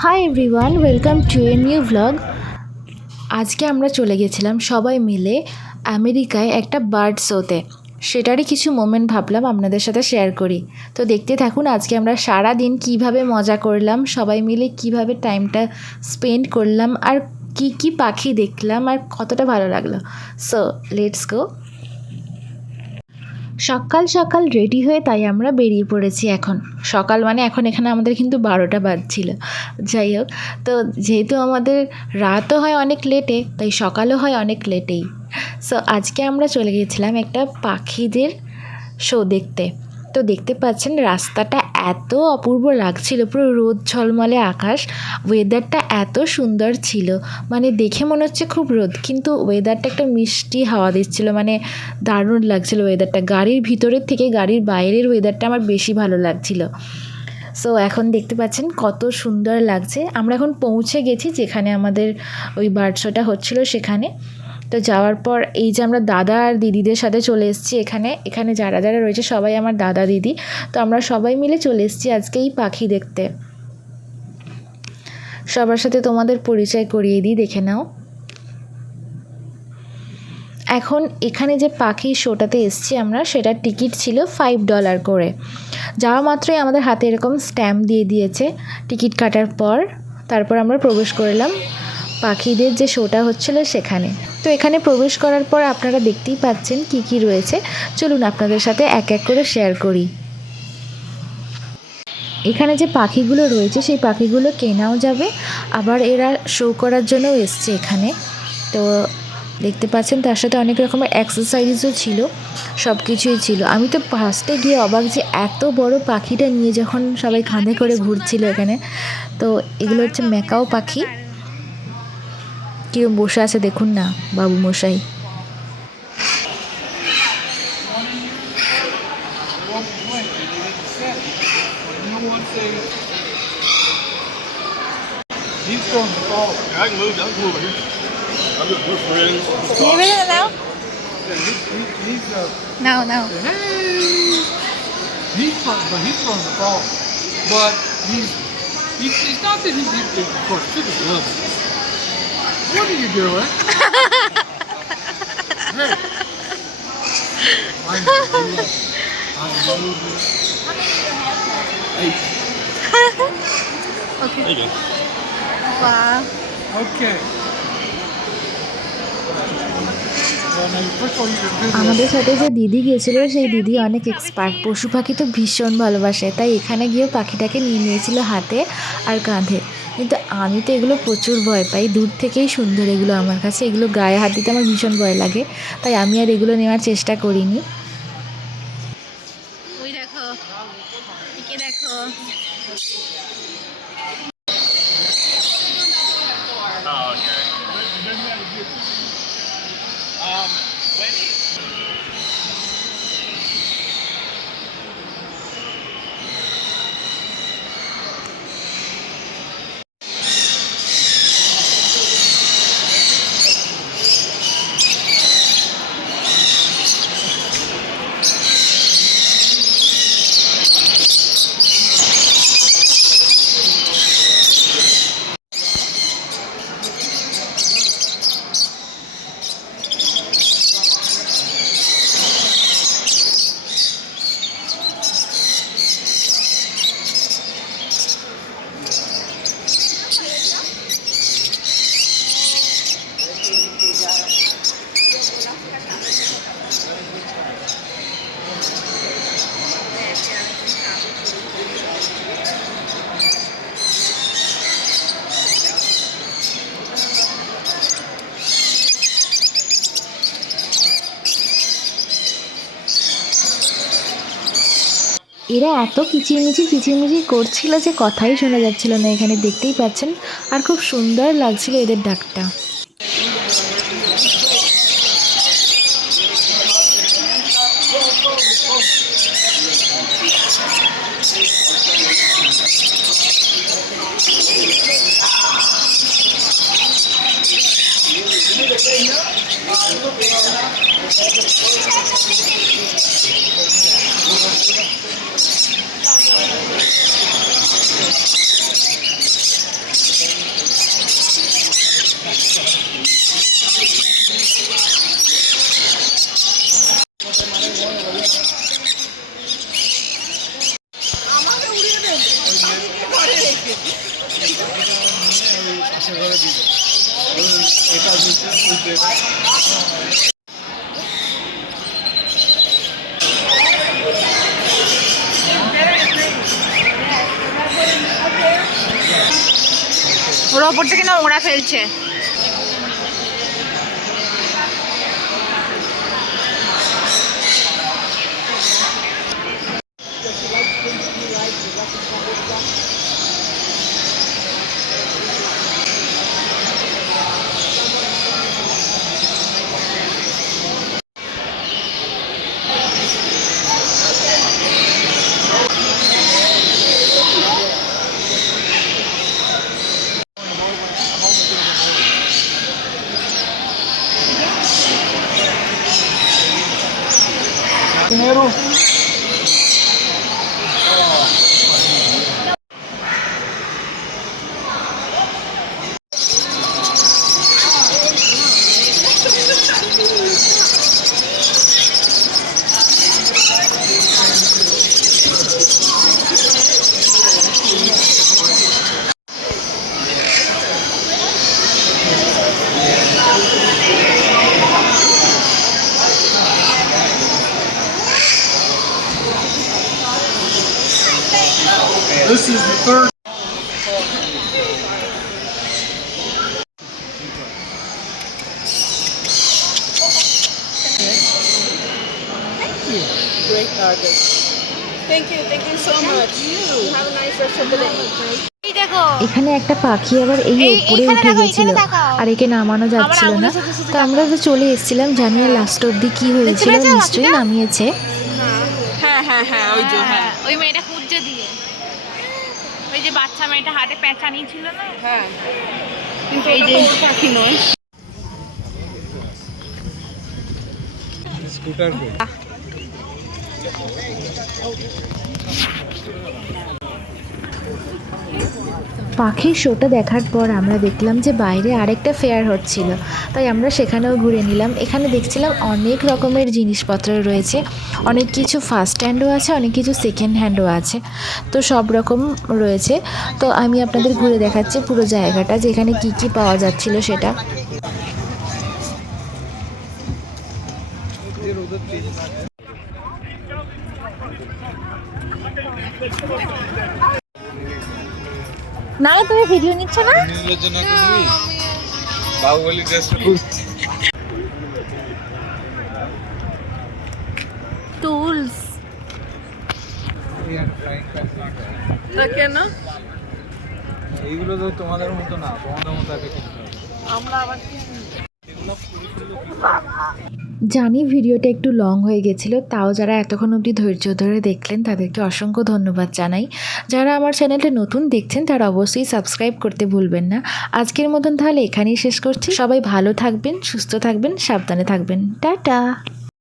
Hi everyone welcome to a new vlog আজকে আমরা চলে গেছিলাম সবাই মিলে আমেরিকায় একটা বার্ড শোতে। সেটারই কিছু মোমেন্ট ভাবলাম আপনাদের সাথে শেয়ার করি। তো দেখতে থাকুন, আজকে আমরা সারা দিন কীভাবে মজা করলাম, সবাই মিলে কীভাবে টাইমটা স্পেন্ড করলাম, আর কি কি পাখি দেখলাম, আর কতটা ভালো লাগল। সো লেটস গো সকাল সকাল রেডি হয়ে তাই আমরা বেরিয়ে পড়েছি এখন। সকাল মানে এখন এখানে আমাদের কিন্তু বারোটা বাজছিল। যাই হোক, তো যেহেতু আমাদের রাতও হয় অনেক লেটে তাই সকালও হয় অনেক লেটেই সো আজকে আমরা চলে গিয়েছিলাম একটা পাখিদের শো দেখতে। তো দেখতে পাচ্ছেন রাস্তাটা এত অপূর্ব লাগছিল, পুরো রোদ ঝলমলে আকাশ ওয়েদারটা এত সুন্দর ছিল। মানে দেখে মনে হচ্ছে খুব রোদ, কিন্তু ওয়েদারটা একটা মিষ্টি হাওয়া দিচ্ছিল মানে দারুণ লাগছিল ওয়েদারটা গাড়ির ভিতরের থেকে গাড়ির বাইরের ওয়েদারটা আমার বেশি ভালো লাগছিল। সো এখন দেখতে পাচ্ছেন কত সুন্দর লাগছে। আমরা এখন পৌঁছে গেছি যেখানে আমাদের ওই বার্ড শোটা হচ্ছিল সেখানে। তো যাওয়ার পর এই যে আমরা দাদা আর দিদিদের সাথে চলে এসেছি এখানে এখানে যারা যারা রয়েছে সবাই আমার দাদা দিদি। তো আমরা সবাই মিলে চলে এসেছি আজকে এই পাখি দেখতে। সবার সাথে তোমাদের পরিচয় করিয়ে দিই, দেখে নাও। এখন এখানে যে পাখি শোটাতে এসছি আমরা, সেটার টিকিট ছিল ফাইভ ডলার করে। যাওয়া মাত্রই আমাদের হাতে এরকম স্ট্যাম্প দিয়ে দিয়েছে টিকিট কাটার পর। তারপর আমরা প্রবেশ করলাম। পাখিদের যে শোটা হচ্ছিল সেখানে। তো এখানে প্রবেশ করার পর আপনারা দেখতেই পাচ্ছেন কি কি রয়েছে। চলুন আপনাদের সাথে এক এক করে শেয়ার করি। এখানে যে পাখিগুলো রয়েছে, সেই পাখিগুলো কেনাও যাবে। আবার এরা শো করার জন্যও এসছে এখানে। তো দেখতে পাচ্ছেন, তার সাথে অনেক রকমের এক্সারসাইজও ছিল। সব কিছুই ছিল। আমি তো ফার্স্টে গিয়ে অবাক যে এত বড় পাখিটা নিয়ে যখন সবাই কাঁধে করে ঘুরছিল এখানে। তো এগুলো হচ্ছে ম্যাকাও পাখি। কিরম বসে আছে দেখুন না বাবু মশাই uh, No, no. hey. He's from, but he's from the fall. But he's, he, it's not that he's, he's of course, chicken love. him. What are you doing? hey. আমাদের সাথে যে দিদি গিয়েছিল সেই দিদি অনেক এক্সপার্ট পশু পাখি তো ভীষণ ভালোবাসে তাই এখানে গিয়ে পাখিটাকে নিয়ে নিয়েছিল হাতে আর কাঁধে। কিন্তু আমি তো এগুলো প্রচুর ভয় পাই। দূর থেকেই সুন্দর এগুলো আমার কাছে। এগুলো গায়ে হাত দিতে আমার ভীষণ ভয় লাগে। তাই আমি আর এগুলো নেওয়ার চেষ্টা করিনি। এরা এত কিচিরমিচির কিচিরমিচির করছিল যে কথাই শোনা যাচ্ছিল না এখানে, দেখতেই পাচ্ছেন? আর খুব সুন্দর লাগছিল এদের ডাকটা। ওরা ওপর থেকে না ওরা ফেলছে। এখানে একটা পাখি আবার এই উপরে উঠে গেছিল। আর একে নামানো যাচ্ছিল না। তো আমরা তো চলে এসেছিলাম জানি না লাস্ট অব্দি কি হয়েছিল নিশ্চয়ই নামিয়েছে। হ্যাঁ হ্যাঁ হ্যাঁ ওই যে হ্যাঁ।, হ্যাঁ ওই মেয়েটা দিয়ে। ওই যে বাচ্চা মেয়েটা হাতে পেঁচা ছিল না? হ্যাঁ। কিন্তু এই যে পাখি নয়। স্কুটার পাখির শোটা দেখার পর আমরা দেখলাম যে বাইরে আরেকটা ফেয়ার হচ্ছিল তাই আমরা সেখানেও ঘুরে নিলাম। এখানে দেখছিলাম অনেক রকমের জিনিসপত্র রয়েছে। অনেক কিছু ফার্স্ট হ্যান্ডও আছে, অনেক কিছু সেকেন্ড হ্যান্ডও আছে। তো সব রকম রয়েছে। তো আমি আপনাদের ঘুরে দেখাচ্ছি পুরো জায়গাটা যেখানে কি কি পাওয়া যাচ্ছিল সেটা। না তুমি ভিডিও নিচ্ছ না? নির্লজ্জনা করবি বাহুবলী ড্রেসটা খুব টুলস কেন? এইগুলো তো তোমাদের মতো না তোমাদের মতো আগে কিনতে হবে। আমরা আবার জানি ভিডিওটা একটু লং হয়ে গেছিল, তাও যারা এতক্ষণ অবধি ধৈর্য ধরে দেখলেন তাদেরকে অসংখ্য ধন্যবাদ জানাই। যারা আমার চ্যানেলটা নতুন দেখছেন তারা অবশ্যই সাবস্ক্রাইব করতে ভুলবেন না। আজকের মতন তাহলে এখানেই শেষ করছি। সবাই ভালো থাকবেন, সুস্থ থাকবেন, সাবধানে থাকবেন। টাটা!